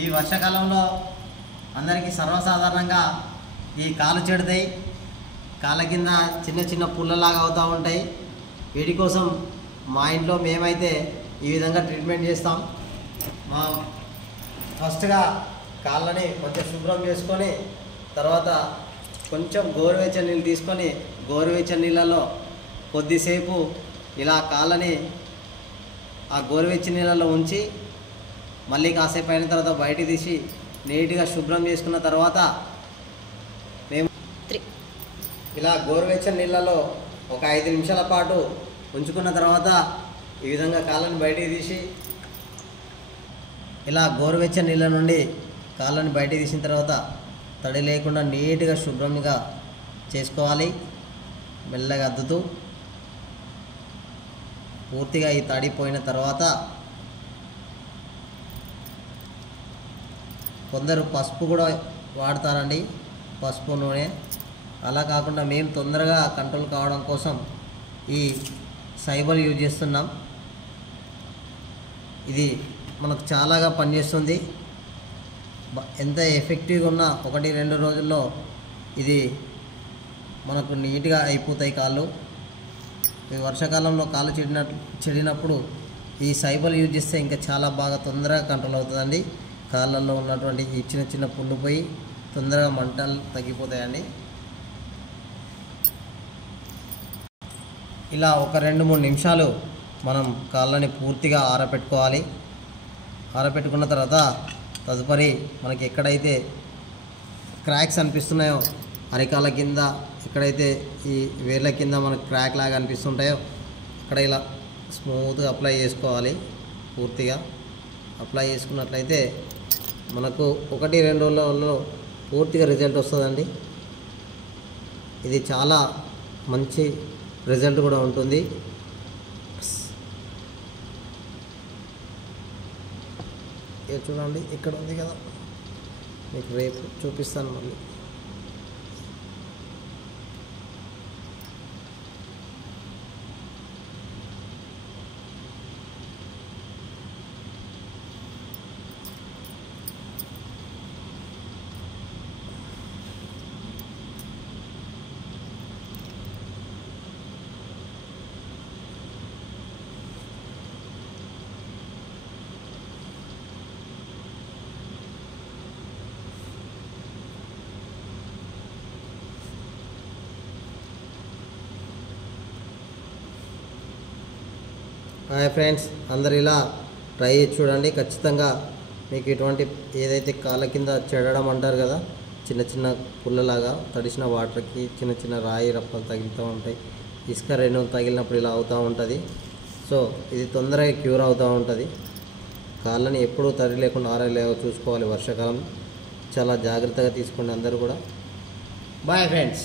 ఈ వర్షాకాలంలో అందరికీ సర్వసాధారణంగా ఈ కాలు చెడుతాయి, కాళ్ళ కింద చిన్న చిన్న పుల్లలాగా అవుతూ ఉంటాయి. వీటి కోసం మా ఇంట్లో మేమైతే ఈ విధంగా ట్రీట్మెంట్ చేస్తాం. ఫస్ట్గా కాళ్ళని కొంచెం శుభ్రం చేసుకొని తర్వాత కొంచెం గోరువెచ్చని నీళ్ళు తీసుకొని గోరువెచ్చని నీళ్ళలో కొద్దిసేపు ఇలా కాళ్ళని ఆ గోరువెచ్చని నీళ్ళలో ఉంచి మళ్ళీ కాసేపు అయిన తర్వాత బయటికి తీసి నీట్గా శుభ్రం చేసుకున్న తర్వాత మేము ఇలా గోరువెచ్చని నీళ్ళలో ఒక 5 నిమిషాల పాటు ఉంచుకున్న తర్వాత ఈ విధంగా కాళ్ళని బయటికి తీసి ఇలా గోరువెచ్చని నీళ్ళ నుండి కాళ్ళని బయటికి తీసిన తర్వాత తడి లేకుండా నీట్గా శుభ్రంగా చేసుకోవాలి. మెల్లగా అద్దుతూ పూర్తిగా ఈ తడి పోయిన తర్వాత కొందరు పసుపు కూడా వాడతారండి, పసుపు నూనె. అలా కాకుండా మేము తొందరగా కంట్రోల్ కావడం కోసం ఈ సైబల్ యూజ్ చేస్తున్నాం. ఇది మనకు చాలాగా పనిచేస్తుంది. ఎంత ఎఫెక్టివ్గా ఉన్నా 1-2 రోజుల్లో ఇది మనకు నీట్గా అయిపోతాయి కాళ్ళు. ఈ వర్షాకాలంలో కాళ్ళు చెడినప్పుడు ఈ సైబల్ యూజ్ చేస్తే ఇంకా చాలా బాగా తొందరగా కంట్రోల్ అవుతుందండి. కాళ్ళల్లో ఉన్నటువంటి ఈ చిన్న చిన్న పుండు పోయి తొందరగా మంటలు తగ్గిపోతాయండి. ఇలా ఒక 2-3 నిమిషాలు మనం కాళ్ళని పూర్తిగా ఆరబెట్టుకోవాలి. ఆరబెట్టుకున్న తర్వాత తదుపరి మనకి ఎక్కడైతే క్రాక్స్ అనిపిస్తున్నాయో అరికాల కింద, ఎక్కడైతే ఈ వేర్ల కింద మనకు క్రాక్ లాగా అనిపిస్తుంటాయో అక్కడ ఇలా స్మూత్గా అప్లై చేసుకోవాలి. పూర్తిగా అప్లై చేసుకున్నట్లయితే మనకు 1-2 రోజులలో పూర్తిగా రిజల్ట్ వస్తుందండి. ఇది చాలా మంచి రిజల్ట్ కూడా ఉంటుంది. చూడండి, ఇక్కడ ఉంది కదా, మీకు రేపు చూపిస్తాను మళ్ళీ. హాయ్ ఫ్రెండ్స్, అందరు ఇలా ట్రై చేసి చూడండి. ఖచ్చితంగా మీకు ఇటువంటి ఏదైతే కాళ్ళ కింద చెడడం అంటారు కదా, చిన్న చిన్న పుల్లలాగా తడిసిన వాటర్కి చిన్న చిన్న రాయి రప్పలు తగులుతూ ఉంటాయి, ఇసుక రెన్ను తగిలినప్పుడు ఇలా అవుతూ ఉంటుంది. సో ఇది తొందరగా క్యూర్ అవుతూ ఉంటుంది. కాళ్ళని ఎప్పుడూ తడి లేకుండా ఆరలేవో చూసుకోవాలి. వర్షాకాలం చాలా జాగ్రత్తగా తీసుకోండి అందరూ కూడా. Bye friends.